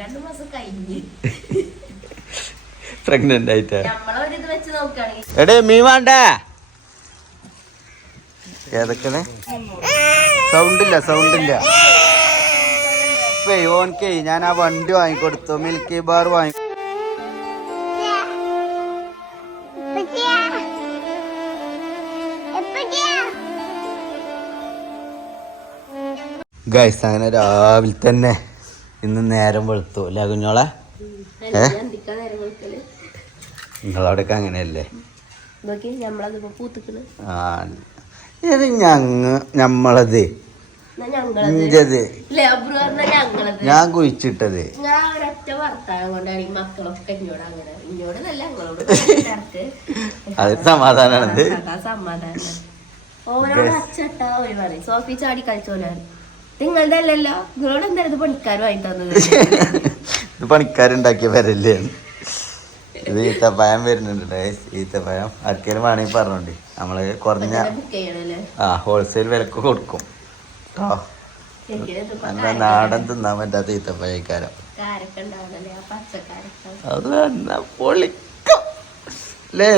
രണ്ടു മാസം കഴിഞ്ഞ്. പ്രഗ്നന്റ് ആയിട്ടാ. എടേ മീ വേണ്ട? ഏതൊക്കെയാണ്? സൗണ്ട് ഇല്ല സൗണ്ട് ഇല്ല. ഇപ്പേ ഞാൻ ആ വണ്ടി വാങ്ങിക്കൊടുത്തു. മിൽക്കി ബാർ വാങ്ങി ഗൈസ് അങ്ങനെ രാവിലെ തന്നെ ഇന്ന് നേരം വെളുത്തു അല്ലേ കുഞ്ഞോളെ? ഏ? നിങ്ങളവിടെയൊക്കെ അങ്ങനെയല്ലേ? ആ ഇത് ഞങ്ങ ഞമ്മളത്. ഇന്റത് ഞാൻ കുഴിച്ചിട്ടത്. അത് സമാധാനാണത്. സമാധാനം. അച്ചട്ട ഒരു പറയും സോഫി ചാടി കളിച്ചോലാണ് നിങ്ങളുടെ അല്ലല്ലോ എന്താ ഇത് പണിക്കാർ വാങ്ങി തന്നത്? ഇത് പണിക്കാരുണ്ടാക്കിയ വരല്ലേ ഇത് ഈത്തപ്പഴം വരുന്നുണ്ട്. ഈത്തപ്പഴം ആർക്കേലും വേണമെങ്കിൽ പറഞ്ഞോണ്ട്. നമ്മൾ കുറഞ്ഞ ആ ഹോൾസെയിൽ വിലക്ക് കൊടുക്കും. കേട്ടോ നല്ല നാടൻ തിന്നാൻ പറ്റാത്ത ഈത്തപ്പഴക്കാരം. അത് പൊളിക്കും. അല്ലേ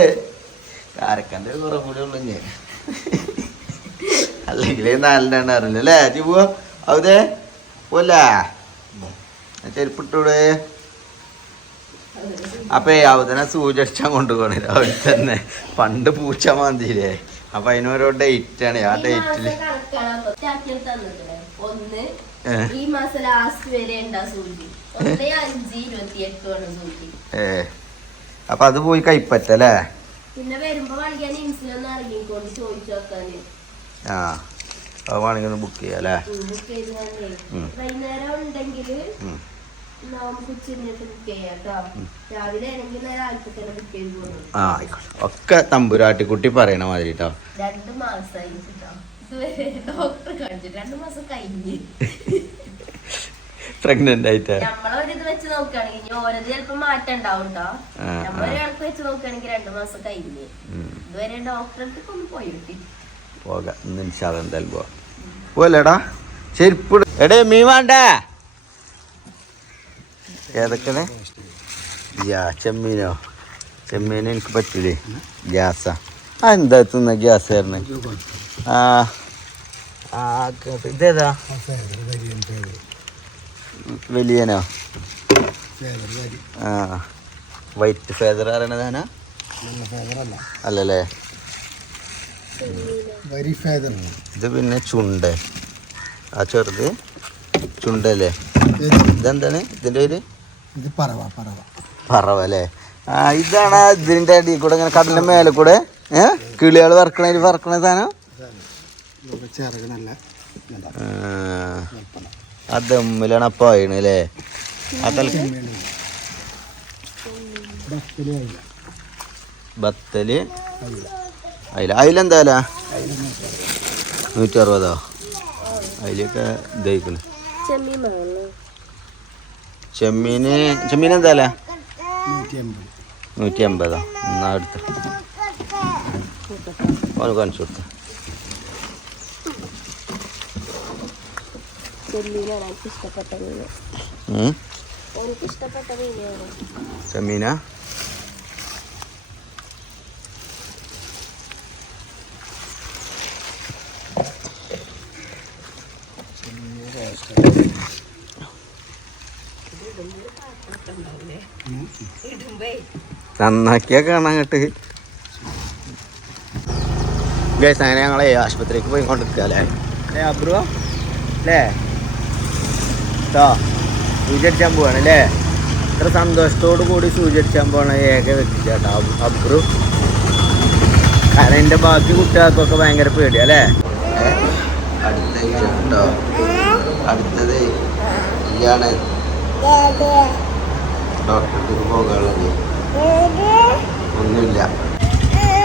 കാരക്കന്റെ കുറവ് കൂടി ഉള്ളു ഞാൻ അല്ലെങ്കിൽ നാലിനാണ് അറിയില്ല അല്ലേ ജിബു അവിടെ പോലെ ചെരുപ്പിട്ടൂടെ അപ്പൊ അവതനെ സൂചിച്ചാൻ കൊണ്ടുപോകണേ അവിടെ തന്നെ പണ്ട് പൂച്ച മാന്തിയില്ലേ? അപ്പൊ അതിനോരോ ഡേറ്റ് ആണ്. ആ ഡേറ്റിൽ. ഈ മാസം ലാസ്റ്റ് വരെ ഏ. അപ്പൊ അത് പോയി കൈപ്പറ്റല്ലേ? പിന്നെ വരുമ്പോ കളിക്കാൻ ഇൻസുലൊന്നും ഇറങ്ങിക്കൊണ്ട് ചോദിച്ചു നോക്കാന്. ആ. അത് വേണമെങ്കിൽ ഒന്ന് ബുക്ക് ചെയ്യാം അല്ലേ. വൈകുന്നേരം ഉണ്ടെങ്കിൽ കേട്ടോ ആ ആയിക്കോട്ടെ. ഒക്കെ തമ്പുരാട്ടിക്കുട്ടി പറയണ മാതിരി കേട്ടോ രണ്ട് മാസമായി കേട്ടോ ഡോക്ടർ കാണിച്ചിട്ട് രണ്ട് മാസം കഴിഞ്ഞ്. പ്രഗ്നന്റ് ആയിട്ട്? നമ്മളൊരിത് വെച്ച് നോക്കുകയാണെങ്കിൽ ഓരോ ചിലപ്പോ മാറ്റം ഉണ്ടാവും കേട്ടോ ആ, ആ. നമ്മളൊരു കണക്ക് വെച്ച് നോക്കുകയാണെങ്കിൽ രണ്ടു മാസം കഴിഞ്ഞ്. ഇതുവരെ ഡോക്ടർക്ക് പോയി പോയിട്ട് പോകാം. ഇന്ന് എന്തായാലും പോവാം. പോവല്ലേടാ? ചെരുപ്പ്. എടേ മീൻ വേണ്ടേ? ഏതൊക്കെയാണ്? യാ ചെമ്മീനോ? ചെമ്മീൻ എനിക്ക് പറ്റൂലേ. ഗ്യാസാ. ആ എന്താ തിന്ന? ഗ്യാസ് ആയിരുന്നു ആ ആ ഇത് ഇതേതാ? വലിയനോ? ആ വൈറ്റ് ഫേദർ അറിയണതാനാ അല്ലല്ലേ? വരി ഫേദർ ഇത് പിന്നെ ചുണ്ട ആ ചെറുത് ചുണ്ടല്ലേ ഇതെന്താണ്? ഇതിന്റെ പേര്? ഇത് പറവ പറവ. പറവ അല്ലേ? ആ ഇതാണ് ഇതിന്റെ ഇതിന്റെ അടിയിൽ കൂടെ ഇങ്ങനെ കടലിന്റെ മേലെ കൂടെ ഏ? കിളികൾ വറക്കണ വറക്കണ സാധനം? ആ, ആ ദമ്മിലാണ് അപ്പം ആയിണ് അല്ലേ? ആ തലക്ക് ബത്തൽ അതിൽ അയിലെന്താ നൂറ്റി അറുപതോ അതിലൊക്കെ ഇതായിക്കണ്. ചെമ്മീന് ചെമ്മീൻ എന്താ നൂറ്റി അമ്പത് നൂറ്റി അമ്പതോ എന്നാ എടുത്ത്. ഓന് കാണിച്ചു കൊടുത്ത ചെമ്മീനാ? നന്നാക്കിയാ കാണാൻ കേട്ട്. ഗൈസ് അങ്ങനെ ഞങ്ങളെ ആശുപത്രിക്ക് പോയി കൊണ്ടിരിക്കല്ലേ അബ്രു അല്ലേ? സൂചി അടിച്ചാൻ പോവാണ് അല്ലേ? ഇത്ര സന്തോഷത്തോടു കൂടി സൂചി അടിച്ചാൻ പോണ ഏക വ്യക്തി ചേട്ടാ അബ്- അബ്രു. കാരണം എന്റെ ബാക്കി കുട്ടികൾക്കൊക്കെ ഭയങ്കര പേടിയാ അല്ലേ? അടുത്ത കേട്ടോ അടുത്തത് ഇയാണ് ഡോക്ടർക്ക് പോകാനുള്ളത്. ഒന്നുമില്ല.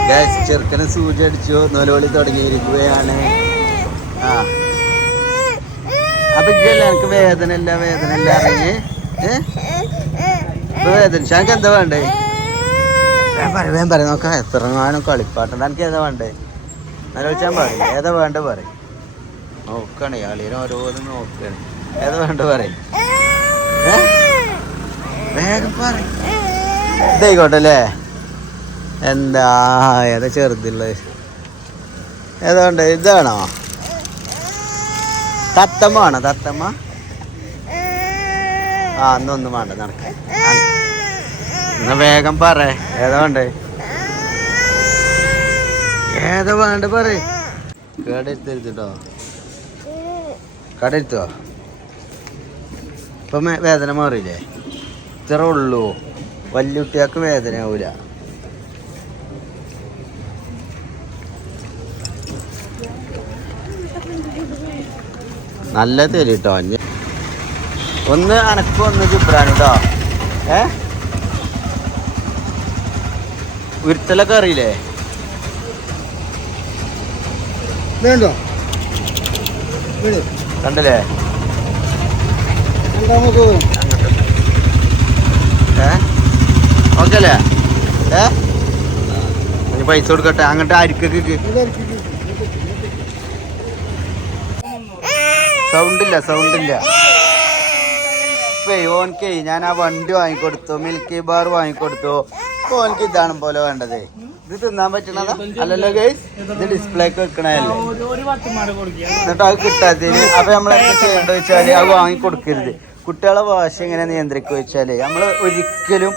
ഗ്യാസ് ചെറുക്കനെ സൂചി അടിച്ചു. നൊലോളി തുടങ്ങിയിരിക്കുകയാണ്. ആ. അപ്പൊ ഇല്ല എനിക്ക് വേദന ഇല്ല വേദന ഇല്ല അറിഞ്ഞ് വേദന. എനിക്ക് എന്താ വേണ്ടേ? പറയാൻ പറ നോക്ക പറ നോക്കാം എത്രങ്ങാനും കളിപ്പാട്ടുണ്ട് എനിക്ക് ഏതാ വേണ്ടേ? നലോചിച്ചാൻ പറയും. ഏതാ വേണ്ട പറ നോക്കണേ അളിയനെ ഓരോന്നും നോക്കണേ. ഏതാ വേണ്ട പറയും? വേഗം പറ. ഇതായിക്കോട്ടെ അല്ലേ? എന്താ ഏതാ ചെറുതുള്ളത്? ഏതാണ്ട് ഇതാണോ? തത്തമ്മ ആണോ തത്തമ്മ? ആ അന്നൊന്നും വേണ്ട നടക്ക. എന്നാ വേഗം പറ. ഏതാ വേണ്ടേ? ഏതാ വേണ്ട പറ. കേടെടുത്തരുത്തോ കടെടുത്തോ ഇപ്പൊ വേദന മാറിയില്ലേ? ഇത്ര ഉള്ളൂ. വലിയ കുട്ടികൾക്ക് വേദന ആവൂല നല്ല തരും കേട്ടോ ഒന്ന് അനക്ക് ഒന്ന് ചുബ്രാണ് കേട്ടോ ഏ? ഉരുത്തലൊക്കെ അറിയില്ലേ? വേണ്ടോ? കണ്ടല്ലേ? ഏ? ഓക്കെ അല്ലേ ഏ? ഇനി പൈസ കൊടുക്കട്ടെ. അങ്ങോട്ട് അരിക്കൊക്കെ സൗണ്ട് ഇല്ല സൗണ്ട് ഇല്ല ഇപ്പേ ഞാൻ ആ വണ്ടി വാങ്ങിക്കൊടുത്തു മിൽക്കി ബാർ വാങ്ങിക്കൊടുത്തു. ഇപ്പൊ ഓൻക്ക് ഇതാണ് പോലെ വേണ്ടത്. ഇത് തിന്നാൻ പറ്റണതാ? അല്ലല്ലോ ഗൈസ് ഇത് ഡിസ്പ്ലേക്ക് വെക്കണല്ലേ എന്നിട്ട് അത് കിട്ടാത്തതിന് അപ്പൊ നമ്മൾ എന്താ ചെയ്യേണ്ടത് വെച്ചാൽ അത് വാങ്ങിക്കൊടുക്കരുത്. കുട്ടികളെ ഭാഷ എങ്ങനെ നിയന്ത്രിക്കുക വെച്ചാൽ നമ്മൾ ഒരിക്കലും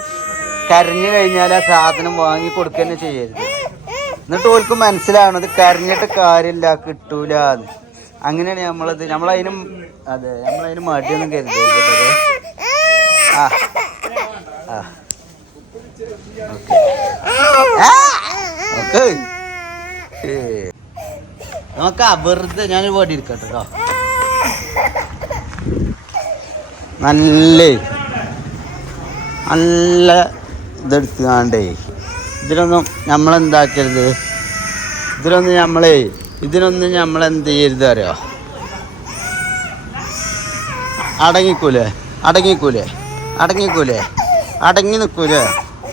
കരഞ്ഞു കഴിഞ്ഞാൽ ആ സാധനം വാങ്ങി കൊടുക്കുക തന്നെ ചെയ്യരുത് എന്നിട്ട് ഓൾക്ക് മനസ്സിലാവണത് കരഞ്ഞിട്ട് കാര്യമില്ല കിട്ടൂല. അങ്ങനെയാണ് നമ്മളത് നമ്മളതിനും അതെ നമ്മളതിന് മടിയൊന്നും കേട്ടോ. ആ. നോക്കാ വെറുതെ ഞാനൊരു വടി എടുക്കട്ടെ കേട്ടോ നല്ല നല്ല ഇതെടുത്തുകാണ്ടേ. ഇതിലൊന്നും നമ്മളെന്താക്കരുത് ഇതിനൊന്നും നമ്മളേ ഇതിനൊന്നും നമ്മൾ എന്ത് ചെയ്യരുത് അറിയോ? അടങ്ങിക്കൂലേ? അടങ്ങിക്കൂലേ? അടങ്ങിക്കൂലേ? അടങ്ങി നിൽക്കൂലേ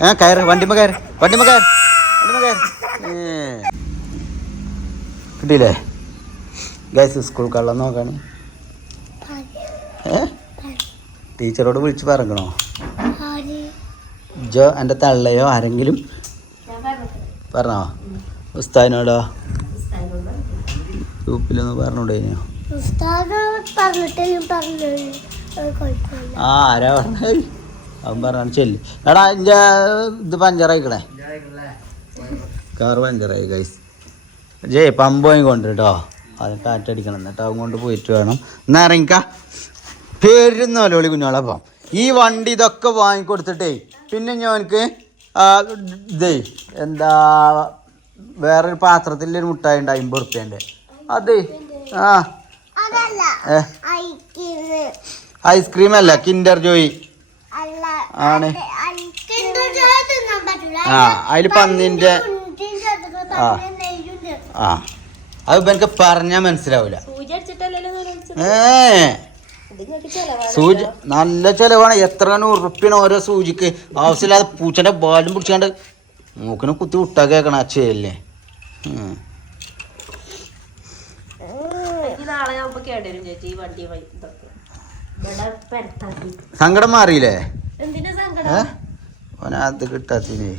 ഏ കയറ് വണ്ടിമ കയറ് വണ്ടിമ കയറ് വണ്ടിമ കയറ്. കിട്ടിയില്ലേ? ഗൈസ് സ്കൂൾ കള്ളം നോക്കാണ്. ഏ? ടീച്ചറോട് വിളിച്ച് പറയണോ ജോ എന്റെ തള്ളയോ ആരെങ്കിലും? പറഞ്ഞോ. ഉസ്താദിനോടോ? ഗ്രൂപ്പിലൊന്ന് പറഞ്ഞോ പറഞ്ഞു ആ ആരാ പറഞ്ഞത്? അവൻ പറഞ്ഞാണ് ചെല്ലു. എടാ എന്റെ ഇത് പഞ്ചറായിക്കണേ. കാറ് പഞ്ചറായി ഗൈസ് ജയ് പമ്പ് വാങ്ങിക്കൊണ്ട് കേട്ടോ അത് കാറ്റടിക്കണം എന്നിട്ട് അവൻ കൊണ്ട് പോയിട്ട് വേണം. എന്നാ ഇറങ്ങിക്ക. പേരുന്നോലോളി കുഞ്ഞോളപ്പം ഈ വണ്ടി ഇതൊക്കെ വാങ്ങിക്കൊടുത്തിട്ടേ പിന്നെ ഞാനക്ക് ഇതേ എന്താ വേറൊരു പാത്രത്തിൽ ഒരു മുട്ടായി ഉണ്ട് അമ്പത് റുപ്യന്റെ അതെ ആ. അതല്ല ഐസ്ക്രീം അല്ല കിൻഡർ ജോയി. അല്ല ആണ്. ആ അതിൽ പന്നിന്റെ ആ. ആ. അത് ഇപ്പം എനിക്ക് പറഞ്ഞാൽ മനസ്സിലാവില്ല ഏ സൂചി നല്ല ചെലവാണ്. എത്ര ഉറുപ്പിയാണ് ഓരോ സൂചിക്ക്? ആവശ്യമില്ലാതെ പൂച്ചന്റെ ബാലും പിടിച്ചാണ്ട് മൂക്കിനെ കുത്തി വിട്ടാ കേക്കണ അച്ഛയല്ലേ സങ്കടം മാറിയില്ലേ? ഓനത് കിട്ടാത്തിനെ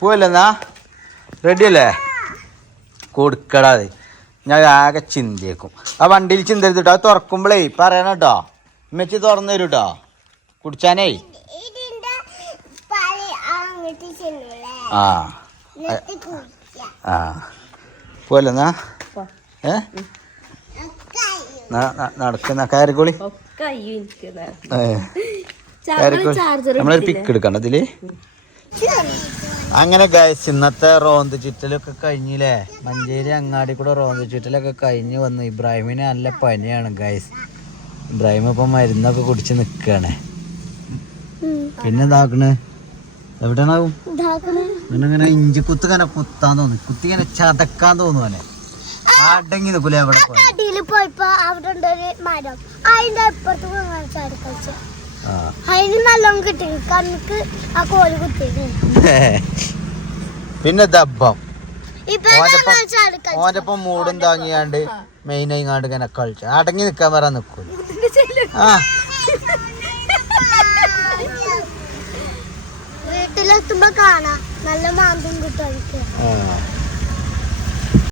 ഒരു റെഡിയല്ലേ? നിങ്ങളെ ഞാൻ ആകെ ചിന്തയേക്കും. ആ വണ്ടിയിൽ ചിന്തരുത് കേട്ടോ അത് തുറക്കുമ്പോഴേ പറയണം കേട്ടോ ഉമ്മച്ചി തുറന്നു തരും കേട്ടോ കുടിച്ചാനേ ആ ആ. പോലെന്നാ. ഏ? നടക്കുന്ന കയറിക്കോളി. കയറിക്കോളി. ചാർജർ നമ്മളൊരു പിക്ക് എടുക്കണം ഇതിൽ. അങ്ങനെ ഗൈസ് ഇന്നത്തെ റോന്ത് ചുറ്റലൊക്കെ കഴിഞ്ഞില്ലേ? മഞ്ചേരി അങ്ങാടി കൂടെ റോന്ത് ചുറ്റലൊക്കെ കഴിഞ്ഞ് വന്നു. ഇബ്രാഹിമിന് നല്ല പനിയാണ് ഗൈസ് ഇബ്രാഹിം ഇപ്പം മരുന്നൊക്കെ കുടിച്ച് നിൽക്കുകയാണ് പിന്നെ ഇതാക്കണ് എവിടെയാണാവും? പിന്നെ ഇങ്ങനെ ഇഞ്ചി കുത്ത് ഇങ്ങനെ കുത്താൻ തോന്നി. കുത്തി ഇങ്ങനെ ചതക്കാൻ തോന്നുവനെ അടങ്ങി നിൽക്കൂലേ എവിടെ പോയി? പിന്നെ ദബ്ബം. ഓന്റെപ്പം മൂടും താങ്ങിയാണ്ട് മെയിൻ ആയിങ്ങാണ്ട് ഇങ്ങനെ കളിച്ചു. അടങ്ങി നിക്കാൻ വരാൻ നിൽക്കൂ വീട്ടിലെത്തുമ്പോ കാണാം. നല്ല മാമ്പും കിട്ടും